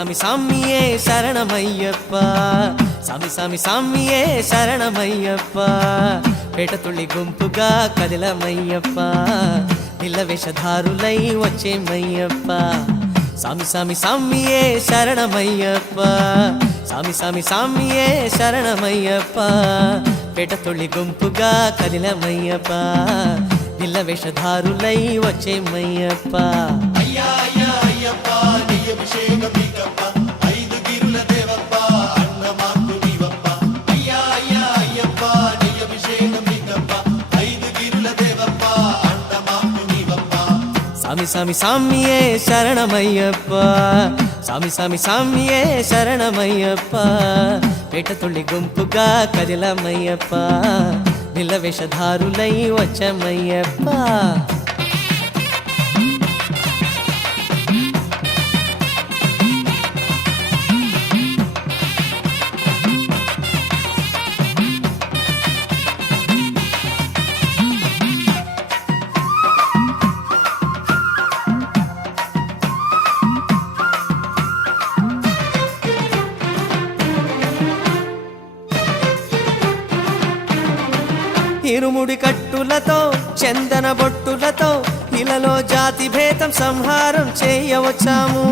சாமி சாமியே சரணமையப்பா சாமி சாமி சாமியே சரணமையப்பா పేట తుళ్ళి గుంపుగా కదిలమయ్యప్పా నిల్ల వేషధారులై వచ్చేమయ్యప్పా సామి సామి సామియే శరణమయ్యప్పా సామి సామి సామియే శరణమయ్యప్పా పేట తుళ్ళి గుంపుగా కదిలమయ్యప్పా నిల్ల వేషధారులై వచ్చేమయ్యప్పా అయ్యా అయ్యా అయ్యప్పా నీ అభిషేకం నీకప్పా ఐదు గిరుల దేవప్పా అన్నమాకు నీవప్పా అయ్యా అయ్యా అయ్యప్పా నీ అభిషేకం నీకప్పా ఐదు గిరుల దేవప్పా అన్నమాకు నీవప్పా సామి సామి సామియే శరణమయ్యప్పా సామి సామి సామియే శరణమయ్యప్పా పేట తుళ్ళి గుంపుగా కదిలమయ్యప్పా నిల్ల వేషధారులై వచ్చమయ్యప్పా ఇరుముడి కట్టులతో చందన బొట్టులతో ఇలలో జాతి భేదం సంహారం చేయవచ్చాము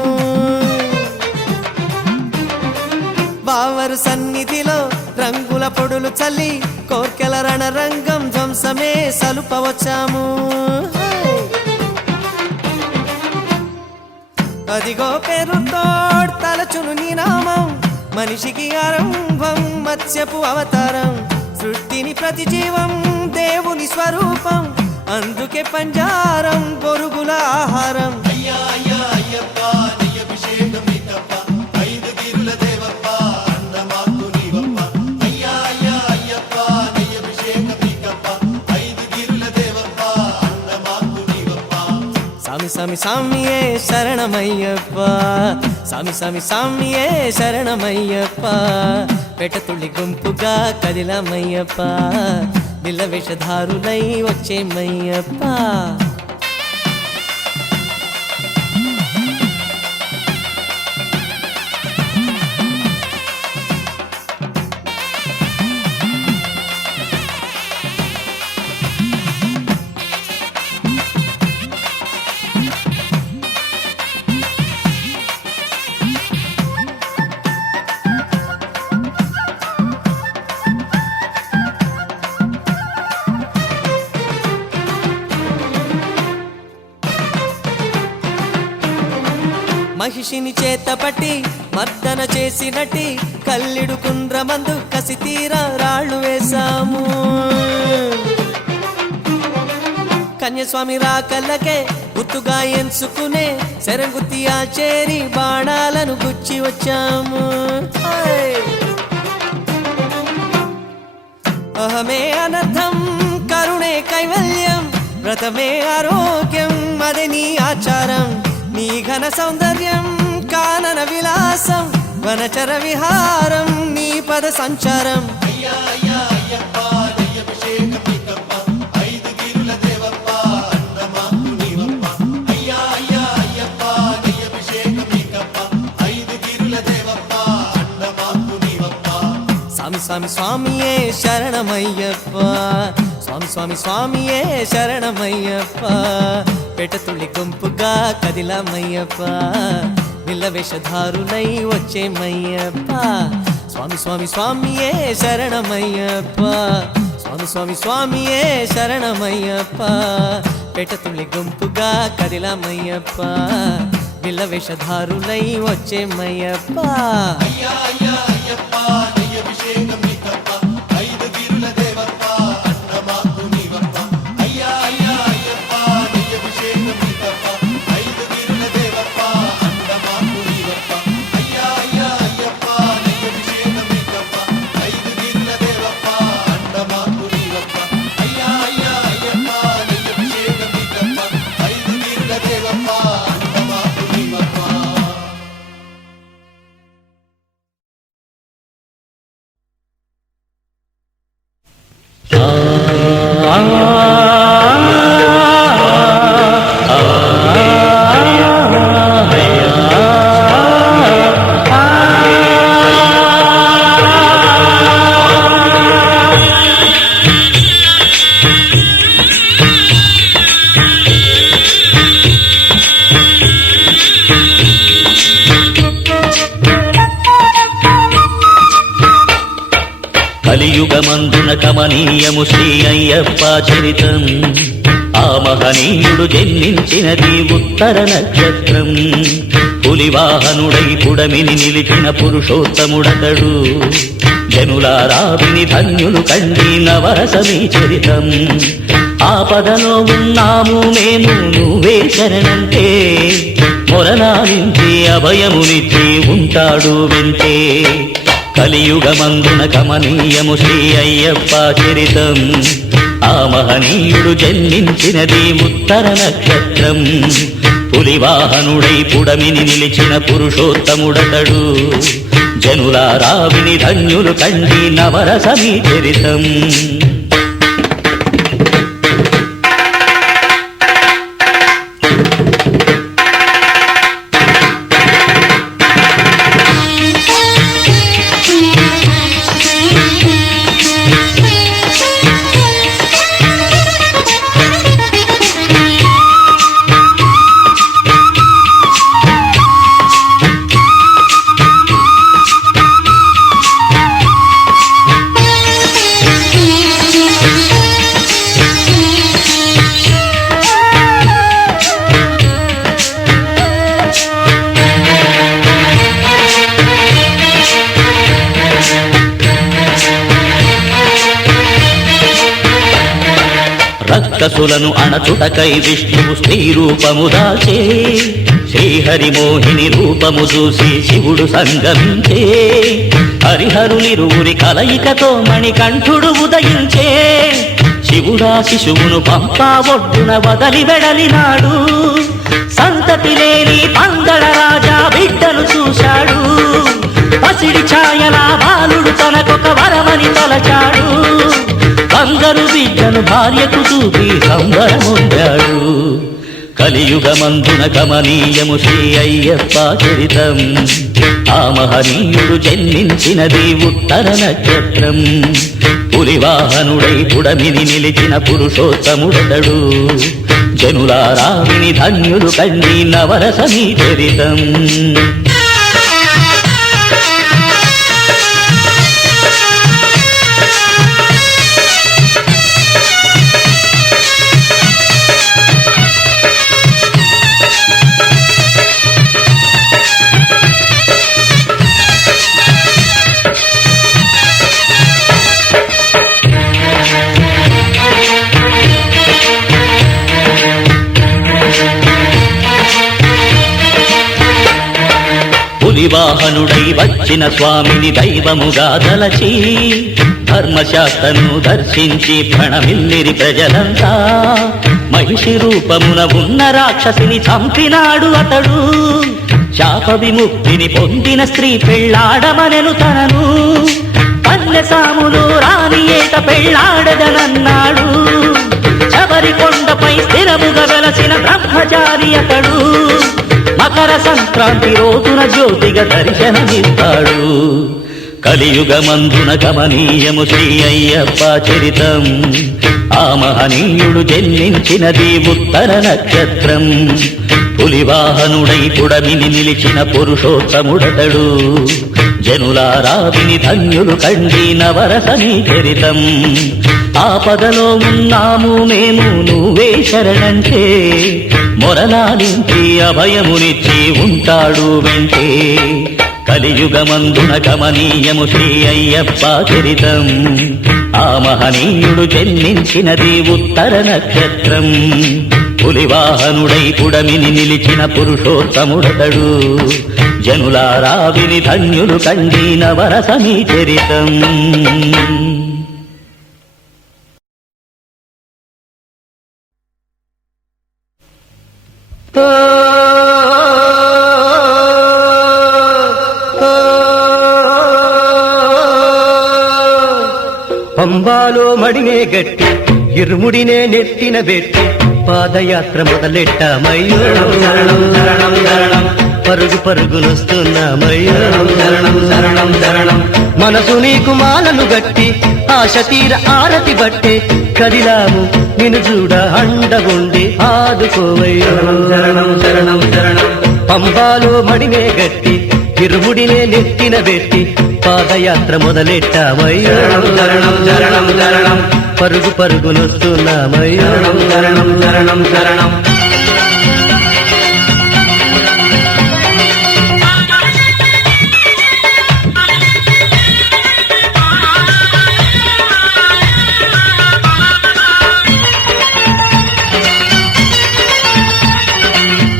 బావరు సన్నిధిలో రంగుల పొడులు చల్లి కోర్కెల రణరంగం ధ్వంసమే సలుపవచ్చాము అదిగో పేరుతో తలచును నీ నామం మనిషికి ఆరంభం మత్స్యపు అవతారం సృష్టిని ప్రతి జీవం దేవుని స్వరూపం అందుకే పంజారం పొరుగుల ఆహారం అయ్యా అయ్యా అయ్యప్పా నీ అభిషేకం నీకప్పా ఐదు గిరుల దేవప్పా అన్నమాకు నీవప్పా అయ్యా అయ్యా అయ్యప్పా నీ అభిషేకం నీకప్పా ఐదు గిరుల దేవప్పా అన్నమాకు నీవప్పా సామి సామి సామియే శరణమయ్యప్పా సామి సామి సామియే శరణమయ్యప్పా పేట తుళ్ళి గుంపుగా కదిలమయ్యప్పా నిల్ల వేషధారులై వచ్చేమయ్యప్పా మహిషిని చేతపట్టి మర్దన చేసినట్టి కల్లిడు కుండ్రమందు కసి తీరా రాళ్ళు వేశాము కన్యస్వామి రాకల్లకే గుర్తుగా ఎంచుకునే శరంగుత్తి ఆచేరి బాణాలను గుచ్చి వచ్చాము అహమే అనర్థం కరుణే కైవల్యం వ్రతమే ఆరోగ్యం అదే నీ ఆచారం నీ ఘన సౌందర్యం కానన విలాసం వనచర విహారం నీ పద సంచారం అయ్యా అయ్యా అయ్యప్పా నీ అభిషేకం నీకప్పా ఐదు గిరుల దేవప్పా అన్నమాకు నీవప్పా అయ్యా అయ్యా అయ్యప్పా నీ అభిషేకం నీకప్పా ఐదు గిరుల దేవప్పా అన్నమాకు నీవప్పా స్వామి స్వామి స్వామియే శరణమయ్యప్పా స్వామి స్వామి స్వామియే శరణమయ్యప్పా పేట తుళ్ళి గుంపుగా కదిలమయ్యప్పా నిల్ల వేషధారులై వచ్చేమయ్యప్పా స్వామి స్వామి స్వామియే శరణమయ్యప్పా స్వామి స్వామి స్వామియే శరణమయ్యప్పా పేట తుళ్ళి గుంపుగా కదిలమయ్యప్పా నిల్ల వేషధారులై వచ్చేమయ్యప్పా అయ్యా అయ్యా అయ్యప్పా నీ అభిషేకం నీకప్పా ఐదు గిరుల దేవప్పా అన్నమాకు నీవప్పా అయ్యా అయ్యా అయ్యప్పా నీ అభిషేకం నీకప్పా ఐదు గిరుల దేవప్పా అన్నమాకు నీవప్పా అయ్యా అయ్యా అయ్యప్పా నీ అభిషేకం నీకప్పా ఐదు గిరుల దేవప్పా అన్నమాకు నీవప్పా అయ్యా అయ్యా అయ్యప్పా నీ అభిషేకం నీకప్పా ఐదు గిరుల దేవప్పా అన్నమాకు నీవప్పా కలియుగమందున కమనీయము శ్రీ అయ్యప్ప చరితం ఆ మహనీయుడు జన్మించినది ఉత్తర నక్షత్రం పులివాహనుడై పుడమిని నిలిచిన పురుషోత్తముడతడు జనులారా విని ధన్యులు కండి నవరసమీ చరితం ఆపదలో ఉన్నాము మేము నువ్వే శరణంటే మొరలాలించి అభయమునిచ్చి ఉంటాడు వెంటే కలియుగమందున కమనీయము శ్రీ అయ్యప్ప చరితం ఆ మహనీయుడు జన్మించినది ఉత్తర నక్షత్రం పులివాహనుడై పుడమిని నిలిచిన పురుషోత్తముడతడు జనులారా విని ధన్యులు కండి నవరసమీ చరితం రక్కసులను అణచుటకై విష్ణువు స్త్రీ రూపము దాచే శ్రీహరి మోహిని రూపము చూసి శివుడు సంగమించే హరిహరులిరువురి కలయికతో మణికంఠుడు ఉదయించే శివుడా శిశువును పంపా ఒడ్డున వదలి వెడలినాడు సంతతి లేని పందడ రాజా బిడ్డను చూశాడు పసిడి ఛాయలా బాలుడు తనకొక వరమని తలచాడు బంగారు బిడ్డను భార్యకు చూపి సంబరముందాడు కలియుగమందున కమనీయము శ్రీ అయ్యప్ప చరితం ఆ మహనీయుడు జన్మించినది ఉత్తర నక్షత్రం పులివాహనుడై పుడమిని నిలిచిన పురుషోత్తముడతడు జనులారా విని ధన్యులు కండి నవరసమీ చరితం పులివాహనుడై వచ్చిన స్వామిని దైవముగా తలచి ధర్మశాస్త్రను దర్శించి ప్రణమిల్లిరి ప్రజలంతా మహిషి రూపమున ఉన్న రాక్షసిని చంపినాడు అతడు శాప విముక్తిని పొందిన స్త్రీ పెళ్ళాడమనెను తనను పల్లె సాములు రాని ఏట పెళ్ళాడదనన్నాడు శబరి కొండపై స్థిరముగా వెలసిన బ్రహ్మచారి అతడు మకర సంక్రాంతి రోజున జ్యోతిగా దర్శనమిస్తాడు కలియుగమందున కమనీయము శ్రీ అయ్యప్ప చరితం ఆ మహనీయుడు జన్మించినది ఉత్తర నక్షత్రం పులివాహనుడై పుడమిని నిలిచిన పురుషోత్తముడతడు జనులారా విని ధన్యులు కండి నవరసమీ చరితం ఆపదలో ఉన్నాము మేము నువ్వే శరణంటే మొరలాలించి అభయమునిచ్చి ఉంటాడు వెంటే కలియుగమందున కమనీయము శ్రీ అయ్యప్ప చరితం ఆ మహనీయుడు జన్మించినది ఉత్తర నక్షత్రం పులివాహనుడై పుడమిని నిలిచిన పురుషోత్తముడతడు జనులారా విని ధన్యులు కండి నవరసమీ చరితం పంబాలో మడినే గట్టి ఇరుముడినే నెత్తిన పెట్టి పాదయాత్ర మొదలెట్టామయ్యో పరుగు పరుగునొస్తున్నామయ్యో మనసు నీకు మాలను గట్టి ఆశ తీర ఆరతి బట్టే కదిలాము నిన్ను చూడ అండగుండి ఆదుకోవయ్యో పంబాలో మడినే గట్టి ఇరుముడినే నెత్తిన పెట్టి పాదయాత్ర మొదలెట్టామయ్యో శరణం శరణం శరణం పరుగు పరుగునొస్తున్నామయ్యో శరణం శరణం శరణం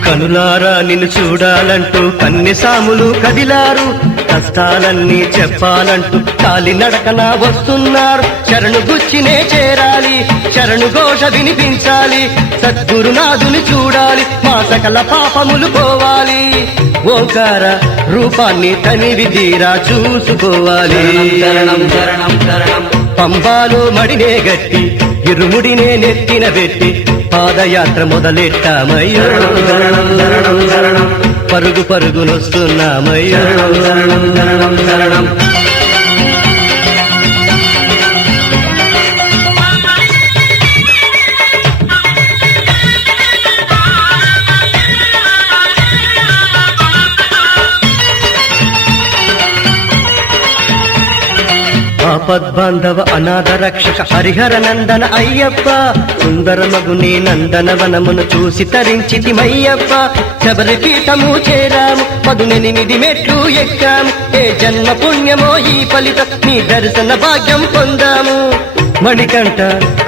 కనులారా నిన్ను చూడాలంటూ కన్నెసాములు కదిలారు కష్టాలన్నీ చెప్పాలంటూ కాలి నడకన వస్తున్నారు శరణు గుచ్చినే చేరాలి శరణు ఘోష వినిపించాలి సద్గురునాథుని చూడాలి మా సకల పాపములు పోవాలి ఓంకార రూపాన్ని తనివి తీరా చూసుకోవాలి శరణం శరణం శరణం పంబాలో మడినే గట్టి ఇరుముడినే నెత్తిన పెట్టి పాదయాత్ర మొదలెట్టామయ్యో శరణం శరణం శరణం పరుగు పరుగునొస్తున్నామయ్యో శరణం శరణం శరణం ఆపద్బాంధవ అనాథ రక్షక హరిహర నందన అయ్యప్ప సుందర మగుని నందన వనమును చూసి తరించితిమయ్యప్ప శబరి పీఠము చేరాము 18 మెట్లు ఎక్కాము ఏ జన్మ పుణ్యమో ఈ ఫలితం నీ దర్శన భాగ్యం పొందాము మణికంఠ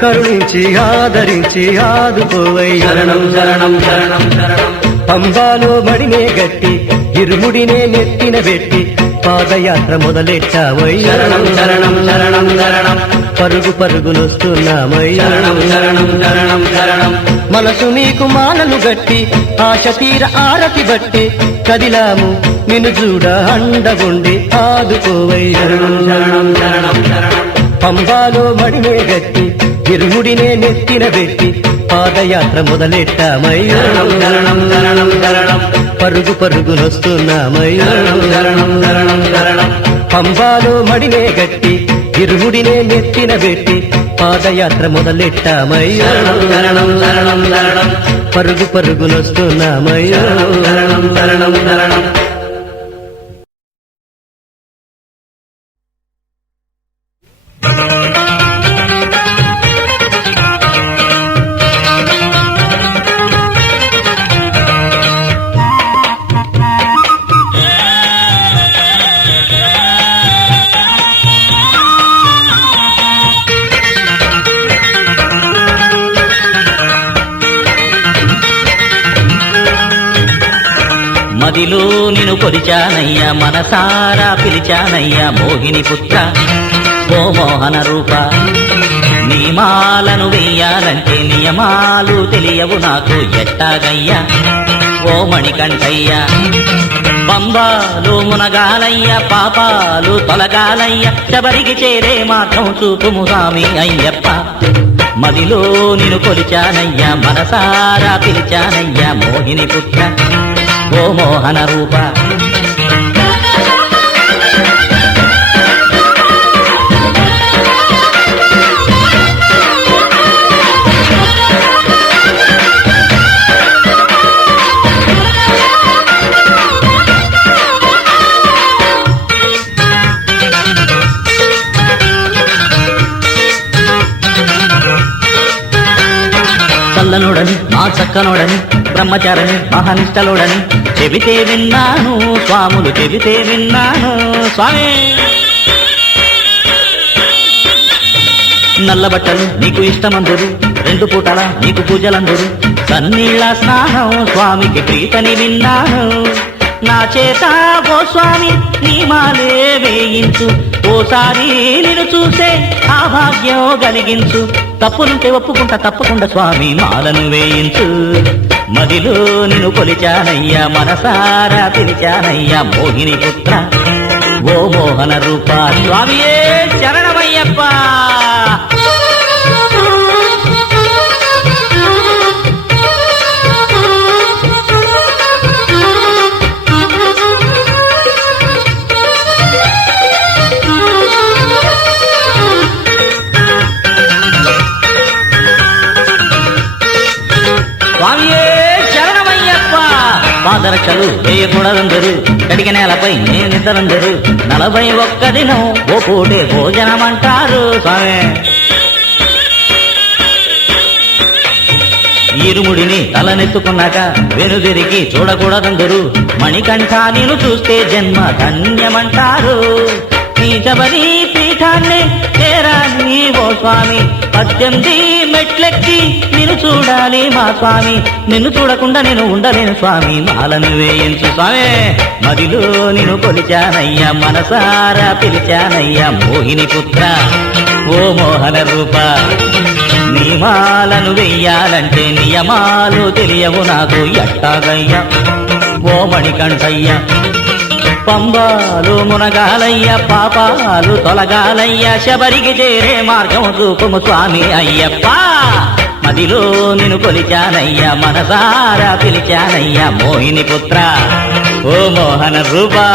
కరుణించి ఆదరించి ఆదుకోవయ్య శరణం శరణం శరణం శరణం పంబాలో మడినే గట్టి ఇరుముడినే నెత్తిన పెట్టి పాదయాత్ర మొదలెట్టామయ్య శరణం శరణం శరణం శరణం పరుగు పరుగునొస్తున్నామయ్య శరణం శరణం శరణం శరణం మనసు నీకు మాలలు గట్టి ఆశ తీర ఆరతి బట్టి కదిలాము నిన్ను చూడ అండగుండి ఆదుకోవయ్య శరణం శరణం శరణం శరణం పంబాలో మడినే గట్టి ఇరుముడినే నెత్తిన పెట్టి పాదయాత్ర మొదలెట్టామయ్య శరణం శరణం శరణం శరణం పరుగు పరుగునొస్తున్నామయ్య శరణం శరణం శరణం పంబాలో మడినే గట్టి ఇరుముడినే నెత్తిన పెట్టి పాదయాత్ర మొదలెట్టామయ్య శరణం శరణం శరణం పరుగు పరుగునొస్తున్నామయ్య శరణం శరణం శరణం మదిలో నిన్ను కొలిచానయ్యా మనసారా పిలిచానయ్యా మోహిని పుత్ర ఓ మోహన రూప నీ మాలను వెయ్యాలంటే నియమాలు తెలియవు నాకు ఎట్టాగయ్యా ఓ మణికంఠయ్యా పంబాలు మునగాలయ్య పాపాలు తొలగాలయ్య శబరికి చేరే మార్గం చూపుము స్వామి అయ్యప్ప మదిలో నిన్ను కొలిచానయ్యా మనసారా పిలిచానయ్యా మోహిని పుత్ర ఓ మోహన రూప చల్లనుడని మా చక్కనుడని బ్రహ్మచారిని మహానిష్టలుడని చెబితే విన్నాను స్వాములు చెబితే విన్నాను స్వామి నల్ల బట్టలు నీకు ఇష్టమందురు 2 పూటల నీకు పూజలందురు సన్నీళ్ళ స్నానం స్వామికి ప్రీతని విన్నాను నా చేత ఓ స్వామి నీ మాలే వేయించు ఓసారి నిన్ను చూసే ఆ భాగ్యం కలిగించు తప్పులుంటే ఒప్పుకుంటా తప్పకుండా స్వామి మాలను వేయించు మదిలో నిన్ను కొలిచానయ్యా మనసారా పిలిచానయ్యా మోహిని పుత్ర ఓ మోహన రూప స్వామియే శరణమయ్యప్ప పాదరక్షలు వేయకూడదందరు కడిగ నేలపై నేనిద్దరందరు 41 దినం ఓ పూటే భోజనమంటారు స్వామి ఈరుముడిని తలనెత్తుకున్నాక వెనుదిరిగి చూడకూడదందరు మణికంఠ నేను చూస్తే జన్మ ధన్యమంటారు నీ శబరి పీఠాన్ని చేరాలి ఓ స్వామి 18 మెట్లెక్కి నిన్ను చూడాలి మా స్వామి నిన్ను చూడకుండా నేను ఉండలేను స్వామి మాలను వేయించు స్వామి మదిలో నిన్ను కొలిచానయ్యా మనసారా పిలిచానయ్యా మోహిని పుత్ర ఓ మోహన రూప నీ మాలను వెయ్యాలంటే నియమాలు తెలియవు నాకు ఎట్టాగయ్యా ఓ మణికంఠయ్యా పంబాలు మునగాలయ్య పాపాలు తొలగాలయ్య శబరికి చేరే మార్గం చూపుము స్వామి అయ్యప్ప మదిలో నిన్ను కొలిచానయ్యా మనసారా పిలిచానయ్యా మోహిని పుత్ర ఓ మోహన రూపా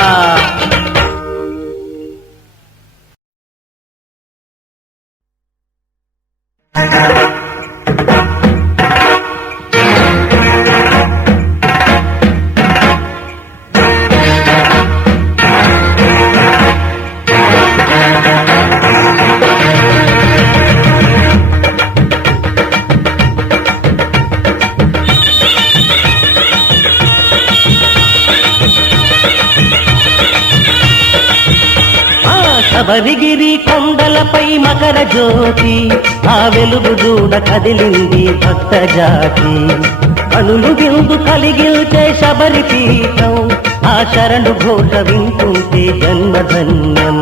శబరిగిరి కొండలపై మకర జ్యోతి ఆ వెలుగు చూడ కదిలింది భక్త జాతి కనులు విందు కలిగిల్చే శబరి పీఠం ఆ శరణు ఘోష వింటుంటే జన్మధన్యం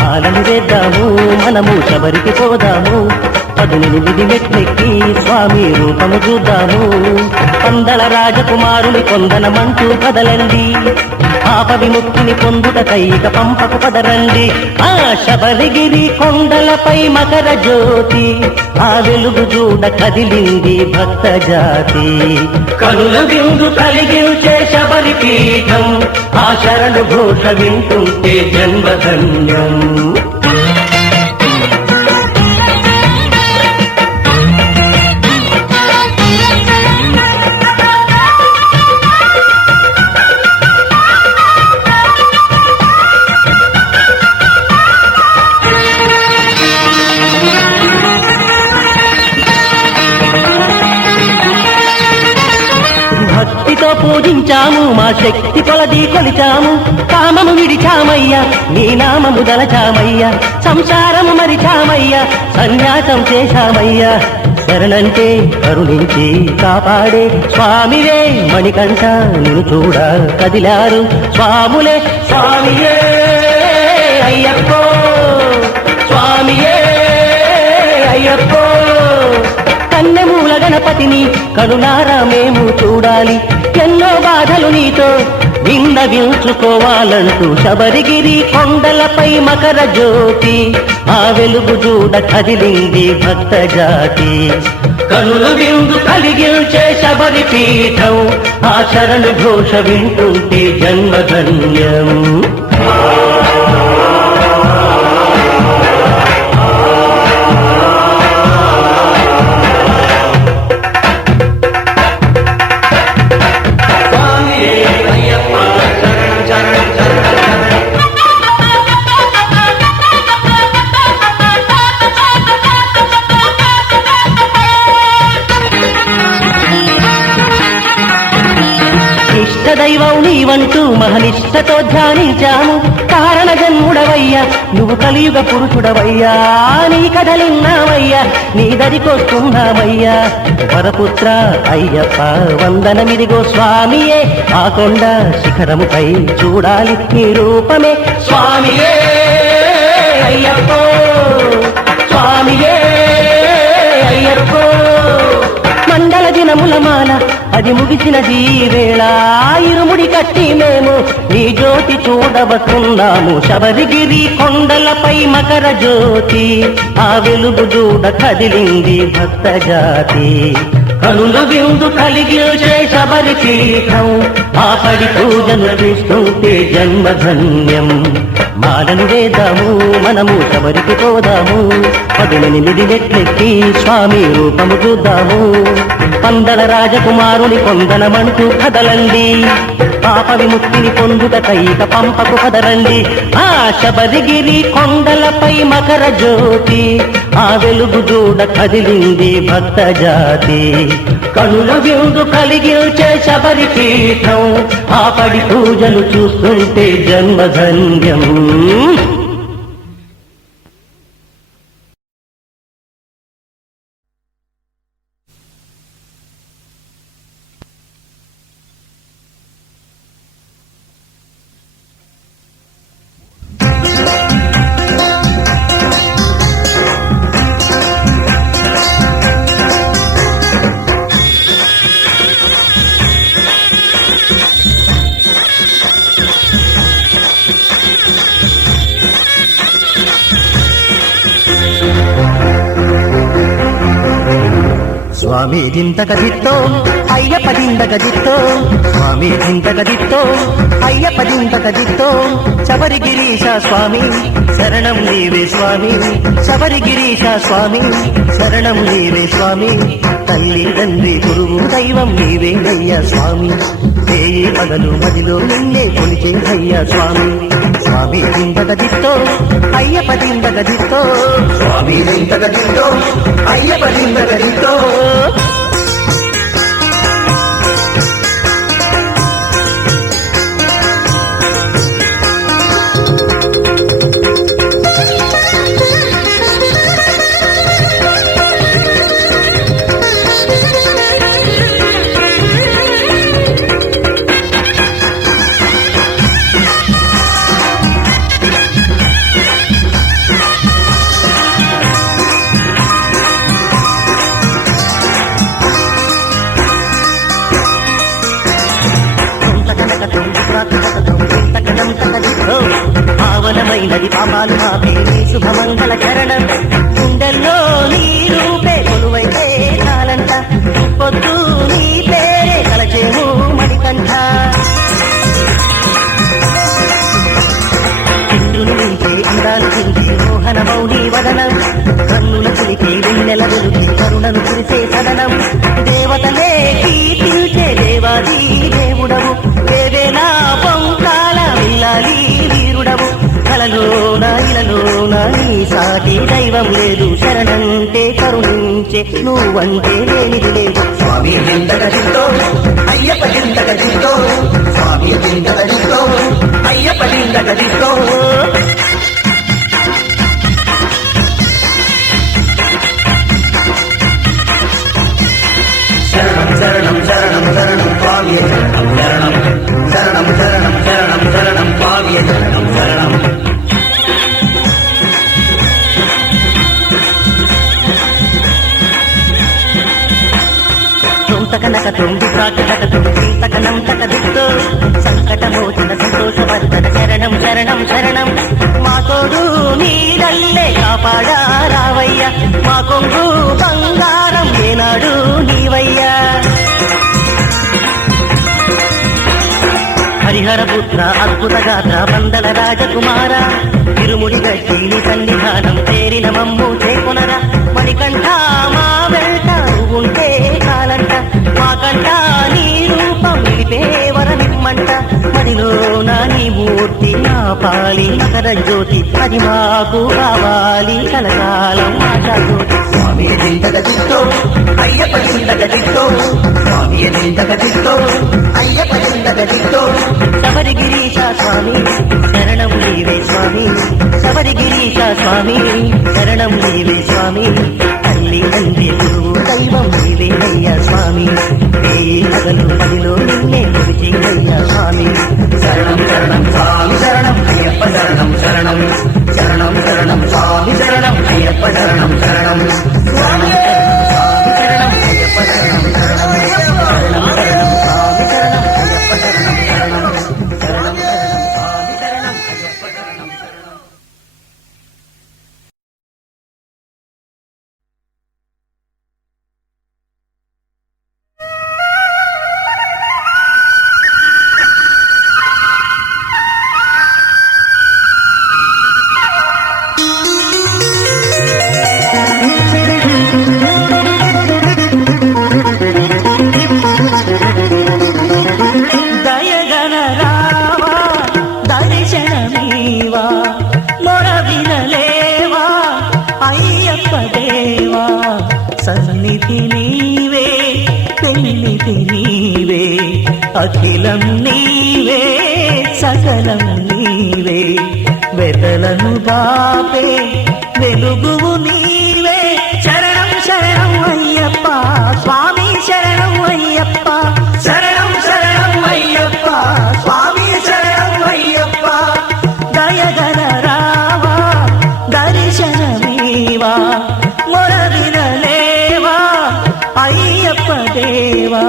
మాలను వేద్దాము మనము శబరికి పోదాము 18 మెట్లెక్కి స్వామి రూపము చూద్దాము పందల రాజకుమారుని కొందనమంటూ కదలండి పాప విముక్తిని పొందుట కైక పంపకు పదరండి ఆ శబరిగిరి కొండలపై మకర జ్యోతి ఆ వెలుగు చూడ కదిలింది భక్త జాతి కనుల విందు కలిగించే శబరి పీఠం ఆ శరణు ఘోష వింటుంటే జన్మధన్యం భక్తితో పూజించాము మా శక్తి కొలది కొలిచాము కామము విడిచామయ్యా నీ నామము దలచామయ్యా సంసారము మరిచామయ్యా సన్యాసం చేశామయ్యా శరణంటే కరుణించి కాపాడే స్వామివే మణికంఠ నిన్ను చూడ కదిలారు స్వాములే స్వామియే అయ్యప్పో స్వామియే అయ్యప్పో కన్నెమూల గణపతిని కరుణారా మేము చూడాలి ఎన్నో బాధలు నీతో విన్నవించుకోవాలంటూ శబరిగిరి కొండలపై మకర జ్యోతి ఆ వెలుగు చూడ కదిలింది భక్త జాతి కనుల విందు కలిగించే శబరి పీఠం ఆ శరణు ఘోష వింటుంటే జన్మధన్యం దైవం నీవంటూ మహనిష్టతో ధ్యానించాము కారణ జన్ముడవయ్యా నువ్వు కలియుగ పురుషుడవయ్యా నీ కథలిన్నామయ్యా నీ దరికొస్తున్నామయ్యా వరపుత్ర అయ్యప్ప వందనమిదిగో స్వామియే ఆ కొండ శిఖరముపై చూడాలి నీ రూపమే స్వామియే అయ్యప్పో స్వామియే అయ్యప్పో మండల దినముల మాల అది ముగిసినది వేళ ఇరుముడి కట్టి మేము ఈ జ్యోతి చూడవస్తున్నాము శబరిగిరి కొండలపై మకర జ్యోతి ఆ వెలుగు చూడ కదిలింది భక్త జాతి కనుల విందు కలిగించే శబరి పీఠం ఆ పడి పూజను చూస్తుంటే జన్మధన్యం మాలను వేద్దాము మనము శబరికి పోదాము 18 మెట్లెక్కి స్వామి రూపము చూద్దాము పందల రాజకుమారుని కొందనమంటూ కదలండి పాప విముక్తిని పొందుట కైక పంపకు కదలండి ఆ శబరిగిరి కొండలపై మకర జ్యోతి ఆ వెలుగు చూడ కదిలింది భక్త జాతి కనుల విందు కలిగించే శబరి పీఠం ఆ పడి పూజలు చూస్తుంటే జన్మధన్యం స్వామి దింతకదిత్తో అయ్యప్ప దింతకదిత్తో స్వామి దింతకదిత్తో అయ్యప్ప దింతకదిత్తో శబరిగిరీశ స్వామి శరణం నీవే స్వామి శబరిగిరీశ స్వామి శరణం నీవే స్వామి తల్లి తండ్రి గురువు దైవం నీవే అయ్యా స్వామి వేయి పగలు మదిలో నిన్నే కొలిచే అయ్యా స్వామి స్వామి దింతకదిత్తో అయ్యప్ప దింతకదిత్తో స్వామి దింతకదిత్తో అయ్యప్ప దింతకదిత్తో పావనమైనది పాపాలు మాపే శుభమంగళ చరణం గుండెల్లో నీ రూపే కొలువైతే చాలంట పొద్దు నీ పేరే కలచేము మణికంఠ ఇంద్రుని మించే అందాలు చించి మోహన మౌని వదనం కన్నుల కులికి వెన్నెల వెలుగి కరుణను కురిసే సదనం దేవతలే కీర్తించే దేవాది దేవుడవు దేవేనా పొంకాల విల్లాలి వీరుడవు కలలోన ఇలలోన నీ సాటి దైవం లేదు శరణంటే కరుణించే నువ్వంటే లేనిది లేదు స్వామి దింతకదిత్తో అయ్యప్ప దింతకదిత్తో స్వామి దింతకదిత్తో అయ్యప్ప దింతకదిత్తో శరణం శరణం శరణం శరణం స్వామి శరణం శరణం శరణం శరణం శరణం శరణం స్వామి శరణం శరణం తొంతకనక తొంగి ప్రాకటక తొంగి తకనం తకదిత్తో సంకటమోచన సంతోషవర్ధన శరణం శరణం శరణం మా తోడు నీడల్లే కాపాడా రావయ్య మా కొంగు బంగారం ఏనాడు నీవయ్యా హరిహర పుత్ర అద్భుత గాత్ర మందల రాజకుమార తిరుముడి గట్టి నీ సన్నిధానం చేరిన మమ్ము చేకొనరా మణికంఠ మా వెంట ఉంటే కాలంట మాకంట నీ రూపం నిలిపే వరనిమ్మంట మదిలో నా నీ మూర్తి నా పాలి మకర జ్యోతి అది మాకు కావాలి కలకాలం ఆశా జ్యోతి స్వామి దింతకదిత్తో అయ్యప్ప దింతకదిత్తో స్వామి దింతకదిత్తో అయ్యప్ప దింతకదిత్తో శబరిగిరీశ స్వామి శరణం నీవే స్వామి శబరిగిరీశ స్వామి శరణం నీవే స్వామి తల్లి తండ్రి గురువు దైవం నీవే అయ్యా స్వామి వేయి పగలు పదిలో నిన్నే కొలిచే అయ్యా స్వామి శరణం శరణం స్వామి శరణం అయ్యప్ప శరణం శరణం శరణం శరణం స్వామి శరణం అయ్యప్ప శరణం శరణం స్వామి స్వామి శరణం అయ్యప్ప శరణం శరణం శరణం శరణం స్వామి శరణం అయ్యప్ప శరణం శరణం శరణం శరణం స్వామి శరణం అయ్యప్ప శరణం శరణం సన్నిధి నీవే పెన్నిధి నీవే అఖిలం నీవే సకలం నీవే వెతలను బాపే వెలుగువు నీవే శరణం శరణం అయ్యప్ప స్వామి శరణం అయ్యప్ప శరణం శరణం అయ్యప్ప స్వామి శరణం అయ్యప్ప దయగల రావా దర్శనమీవా మొరవినలేవా అయ్యప్ప దేవా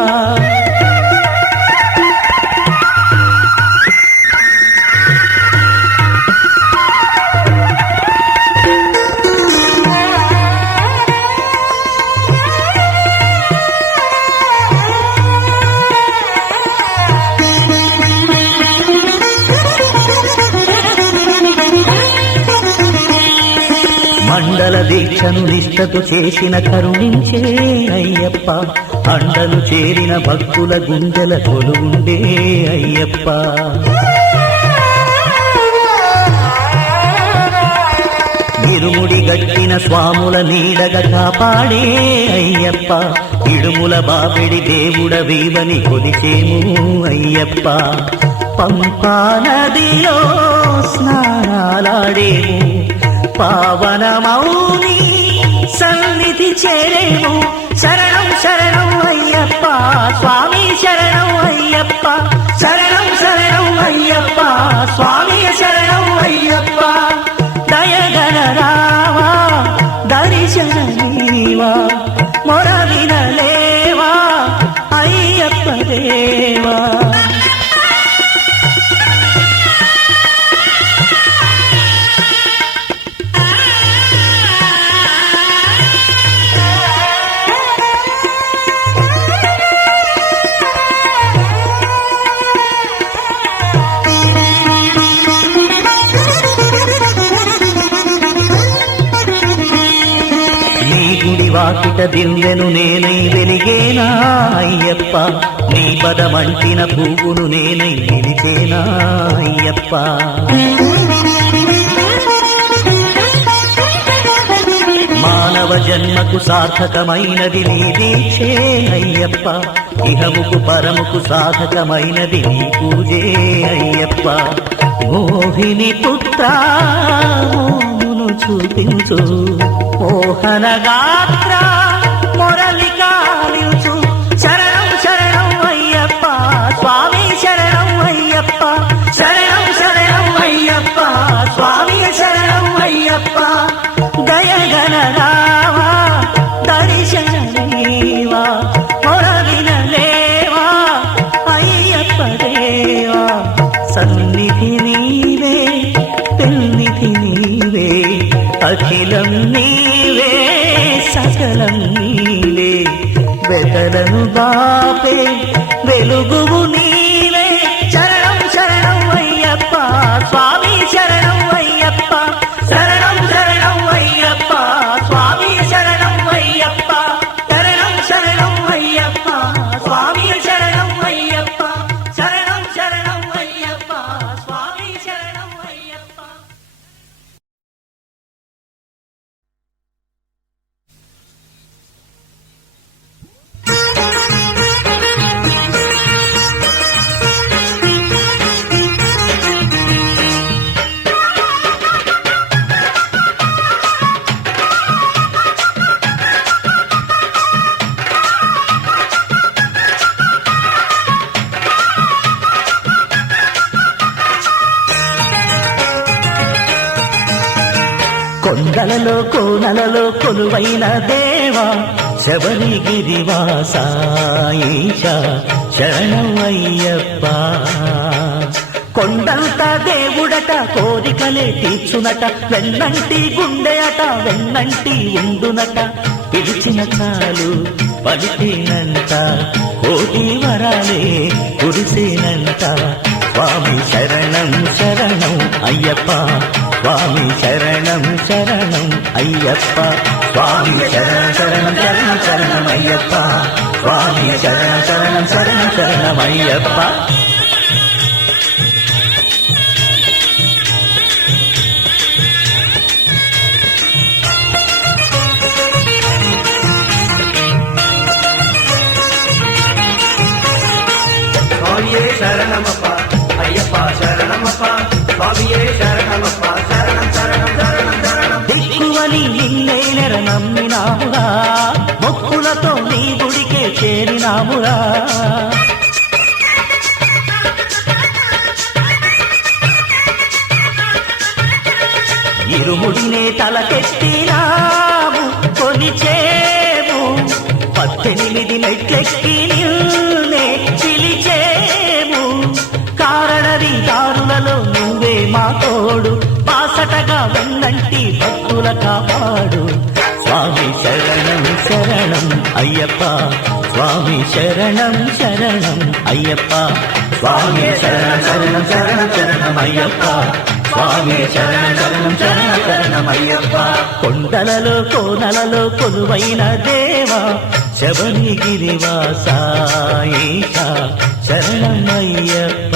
మండల దీక్షను నిష్టతో చేసిన కరుణించే అయ్యప్ప అండలు చేరిన భక్తుల గుండెల కొలుగుండే అయ్యప్ప ఇరుముడి గట్టిన స్వాముల నీడగా కాపాడే అయ్యప్ప ఇడుముల బాబిడి దేవుడ వీవని కొలిచేము అయ్యప్ప పంపా నదిలో స్నానాలాడేము పావనమౌని సన్నిధి చేరేము శరణం శరణం అయ్యప్ప స్వామి శరణం అయ్యప్ప శరణం శరణం అయ్యప్ప స్వామి శరణం అయ్యప్ప దయగల రావా దర్శనమీవా మొరవినలేవా అయ్యప్ప దేవా వాకిట దివ్యను నేనై వెలిగేనా అయ్యప్ప నీ పదమంటిన పువ్వును నేనై నిలిచేనా అయ్యప్ప మానవ జన్మకు సార్థకమైనది నీ దీక్షే అయ్యప్ప ఇహముకు పరముకు సాధకమైనది నీ పూజే అయ్యప్ప మోహిని పుత్ర మోమును చూపించు మోహన గాత్ర మురళి కాలించు శరణం శరణం అయ్యప్ప స్వామి శరణం అయ్యప్ప శరణం శరణం అయ్యప్ప స్వామి శరణం అయ్యప్ప దయగల రావా దర్శనమీవా మొరవినలేవా అయ్యప్ప దేవా సన్నిధి నీవే పెన్నిధి నీవే అఖిలం నీవే సకలం నీవే వెతలను బాపే వెలుగువు నీవే శరణం శరణం అయ్యప్ప స్వామి శరణం అయ్యప్ప శరణం శరణం అయ్యప్ప స్వామి శరణం అయ్యప్ప శరణం శరణం అయ్యప్ప స్వామి శరణం అయ్యప్ప శరణం శరణం అయ్యప్ప స్వామి శరణం అయ్యప్ప కొండలలో కోనలలో కొలువైన దేవా శబరిగిరివాస ఈశ శరణం అయ్యప్ప కొండంత దేవుడట కోరికలే తీర్చునట వెన్నంటి గుండెయట వెన్నంటి ఉండునట పిలిచిన చాలు పలికినంత కోటి వరాలే కురిసినంత స్వామి శరణం శరణం అయ్యప్ప స్వామి శరణం శరణం అయ్యప్ప స్వామి శరణం శరణం శరణం శరణం అయ్యప్ప స్వామి శరణం శరణం శరణం శరణం అయ్యప్ప నమ్మినామురా మొక్కులతో నీ గుడికే చేరినామురా ఇరుముడినే తలకెత్తినాము కొలిచేము 18 మెట్లెక్కి నిన్నే పిలిచేము కారణది దారులలో నువ్వే మా తోడు బాసటగా వెన్నంటి భక్తుల కాపాడు స్వామి శరణం శరణం అయ్యప్ప స్వామి శరణం శరణం అయ్యప్ప స్వామి శరణం శరణం శరణం శరణం అయ్యప్ప స్వామి శరణం శరణం శరణం శరణమయ్యప్ప కొండలలో కోనలలో కొలువైన దేవా శబరిగిరివాస ఈశ శరణమయ్యప్ప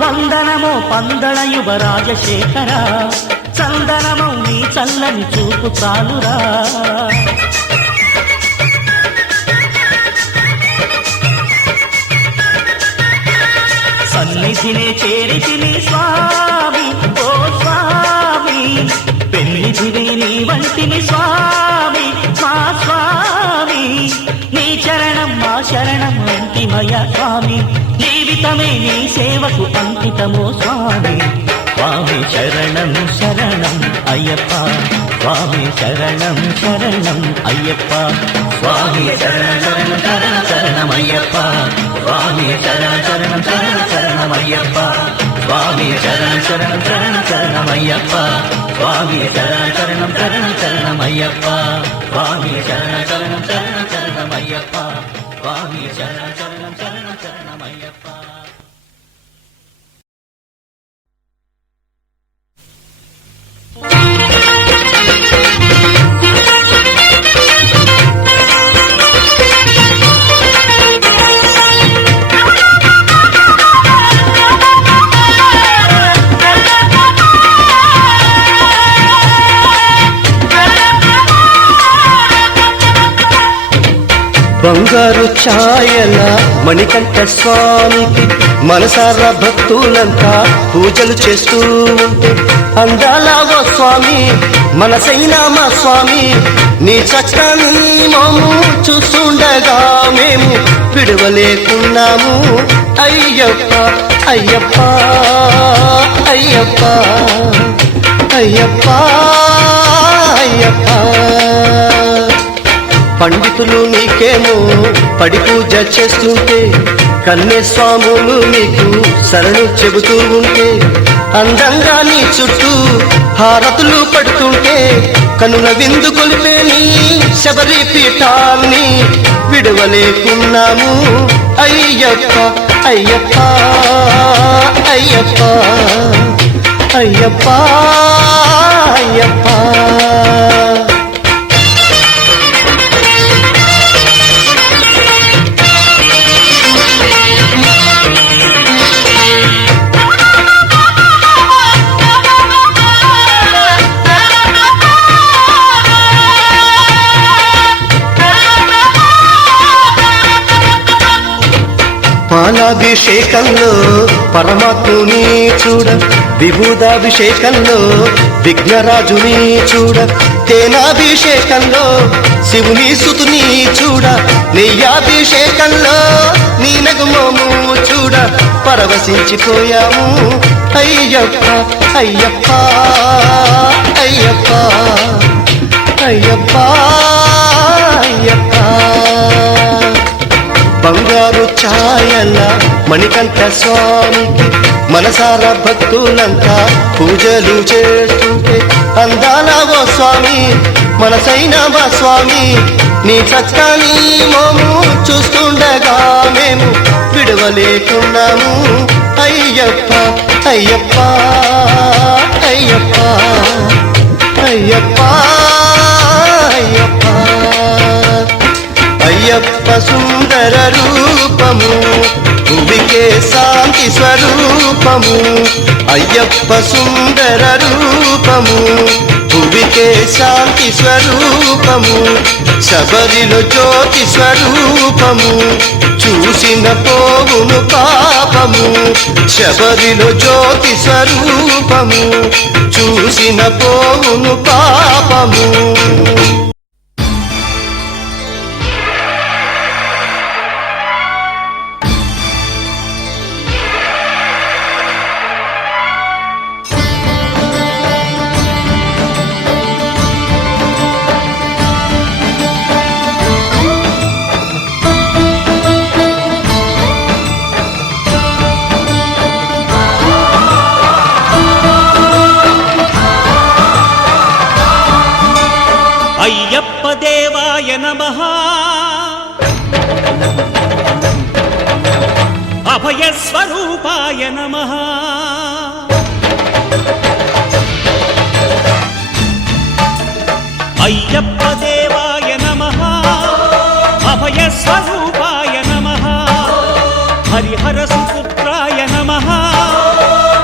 వందనమో పందళ యువ రాజశేఖర చందనమో నీ చల్లని చూపు చాలురా సన్నిధినే చేరితిని స్వామి ఓ స్వామి పెన్నిధిని నీ వంటిని స్వామి మా స్వామి నీ చరణం మా శరణం అంతిమయ స్వామి జీవితమే నీ సేవకు అంకితమో స్వామి స్వామి శరణం శరణం అయ్యప్ప స్వామి శరణం శరణం అయ్యప్ప స్వామి శరణం శరణం శరణం శరణమయ్యప్ప స్వామి శరణం శరణం శరణం శరణమయ్యప్ప స్వామి శరణం శరణం శరణం శరణమయ్యప్ప స్వామి శరణం శరణం శరణం శరణమయ్యప్ప స్వామి శరణం శరణం శరణం శరణమయ్యప్ప స్వామి శరణం శరణం శరణం శరణమయ్యప్ప బంగారు ఛాయల మణికంఠ స్వామికి మనసారా భక్తులంతా పూజలు చేస్తూ ఉంటే అందాల ఓ స్వామి మనసైనా మా స్వామి నీ చక్కని మోము చూస్తుండగా మేము విడవలేకున్నాము అయ్యప్ప అయ్యప్ప అయ్యప్ప అయ్యప్ప అయ్యప్ప పండితులు నీకేమో పడి పూజ చేస్తుంటే కన్నే స్వాములు నీకు శరణు చెబుతూ ఉంటే అందంగా నీ చుట్టూ హారతులు పడుతుంటే కనుల విందు కొలిపే నీ శబరి పీఠాన్ని విడవలేకున్నాము అయ్యప్ప అయ్యప్ప అయ్యప్ప అయ్యప్ప అయ్యప్ప పాలాభిషేకంలో పరమాత్ముని చూడ విభూదాభిషేకంలో విఘ్నరాజుని చూడ తేనాభిషేకంలో శివుని సుతుని చూడ నెయ్యాభిషేకంలో నీ నగుమోము చూడ పరవశించిపోయాము అయ్యప్ప అయ్యప్ప అయ్యప్ప అయ్యప్ప అయ్యప్ప బంగారు ఛాయల మణికంఠ స్వామికి మనసారా భక్తులంతా పూజలు చేస్తుంటే అందాల ఓ స్వామి మనసైనా మా స్వామి నీ చక్కని మోము చూస్తుండగా మేము విడవలేకున్నాము అయ్యప్ప అయ్యప్ప అయ్యప్ప అయ్యప్ప అయ్యప్ప సుందర రూపము భువికే శాంతి స్వరూపము అయ్యప్ప సుందర రూపము భువికే శాంతి స్వరూపము శబరిలో జ్యోతి స్వరూపము చూసిన పోవును పాపము శబరిలో జ్యోతి స్వరూపము చూసిన పోవును పాపము అయ్యప్ప దేవాయ నమః అభయ స్వరూపాయ నమః అయ్యప్ప దేవాయ నమః అభయ స్వరూపాయ నమః హరిహర సుపుత్రాయ నమః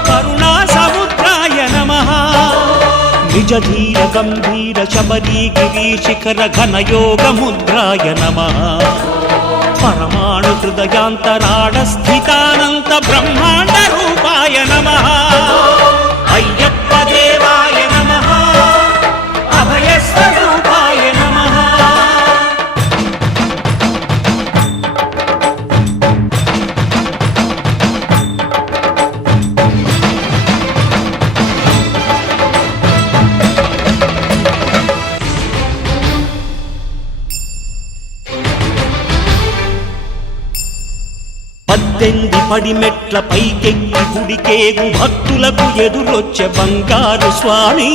కరుణా సముద్రాయ నమః నిజ ధీర గంభీర శబరీ గిరి శిఖర ఘన యోగ ముద్రాయ నమః పరమాణు హృదయాంతరాళ స్థితానంత బ్రహ్మాండ రూపాయ నమః అయ్యప్ప దేవాయ నమః అభయ స్వరూపాయ నమః పద్దెనిమిది పడిమెట్ల పైకెక్కి గుడికేగు భక్తులకు ఎదురొచ్చే బంగారు స్వామి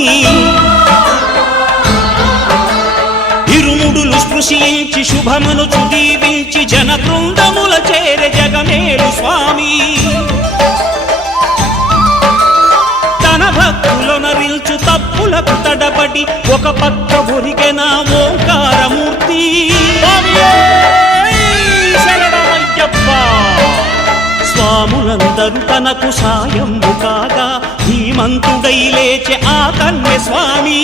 ఇరుముడులు స్పృశించి శుభమును చుదీవించి జన బృందముల చేరే జగమేలు స్వామి తన భక్తులొనరిల్చు తప్పులకు తడబడి ఒక పక్క ఒరిగెన ఓంకారమూర్తి స్వాములందరూ తనకు సాయంబు కాగా ధీమంతుడై లేచే ఆ కన్య స్వామి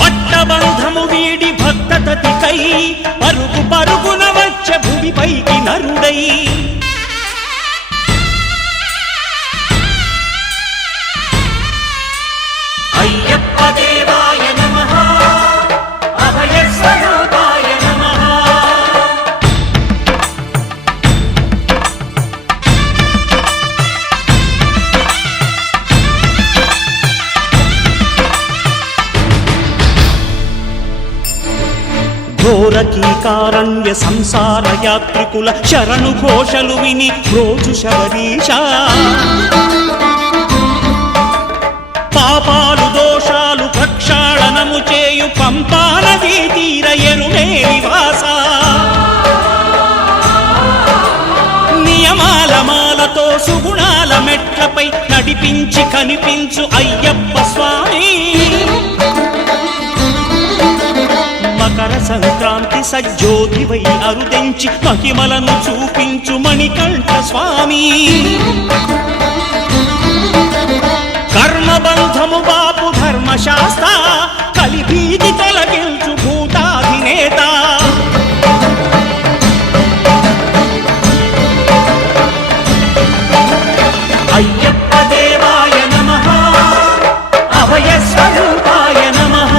పట్టబంధము వీడి భక్తతతికై పరుగు పరుగున వచ్చే భూమిపైకి నరుడై అయ్యప్ప దేవాయ నమః అభయ స్వరూపాయ నమః ఘోరకీకారణ్య సంసార యాత్రికుల శరణు ఘోషలు విని రోజు శబరీశ పాపాలు దోషాలు ప్రక్షాళనము చేయు పంపానదీ తీరయను నివాస నియమాల మాలతో సుగుణాల మెట్లపై నడిపించి కనిపించు అయ్యప్ప స్వామి మకర సంక్రాంతి సజ్జోతివై అరుదెంచి మహిమలను చూపించు మణికంఠ స్వామి కర్మబంధము బాపు ధర్మశాస్త్ర కలిభీతి తొలగించు భూతాధినేత అయ్యప్ప దేవాయ నమః అభయ స్వరూపాయ నమః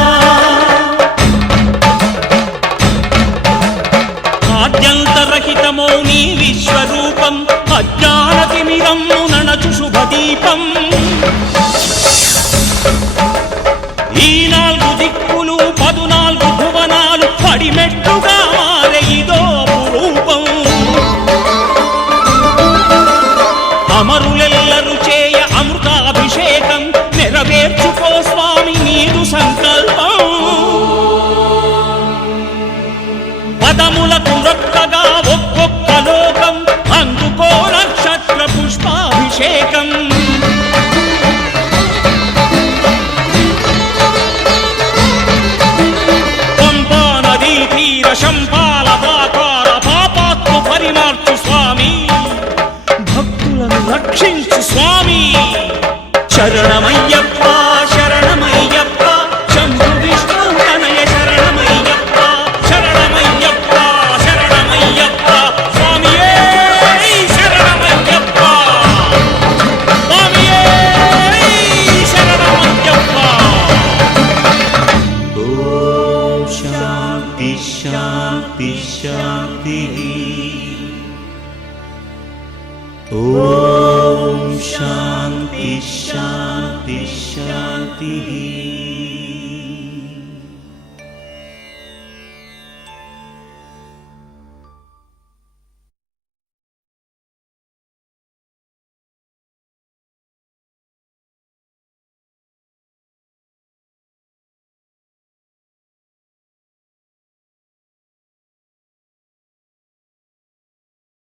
ఆద్యంతరహితమో నీ విశ్వరూపం అజ్ఞానతిమిరము నణచు శుభదీపం ఈ 4 దిక్కులు 14 భువనాలు పడిమెట్టుగా మారే ఇదో రూపం అమరులెల్లరు చేయ అమృతాభిషేకం నెరవేర్చుకో స్వామి నీదు సంకల్పం పదములకు రొక్కగా ఒక్కొక్క లోకం అందుకో నక్షత్ర పుష్పాభిషేకం శరణమయ్యప్ప శరణమయ్యప్ప శంభు విష్ణు తనయ శరణమయ్యప్ప శరణమయ్యప్ప శరణమయ్యప్ప స్వామియే శరణమయ్యప్ప స్వామియే శరణమయ్యప్ప. ఓం శాంతి శాంతి శాంతి. ఓం శాంతి శాంతి శాంతి.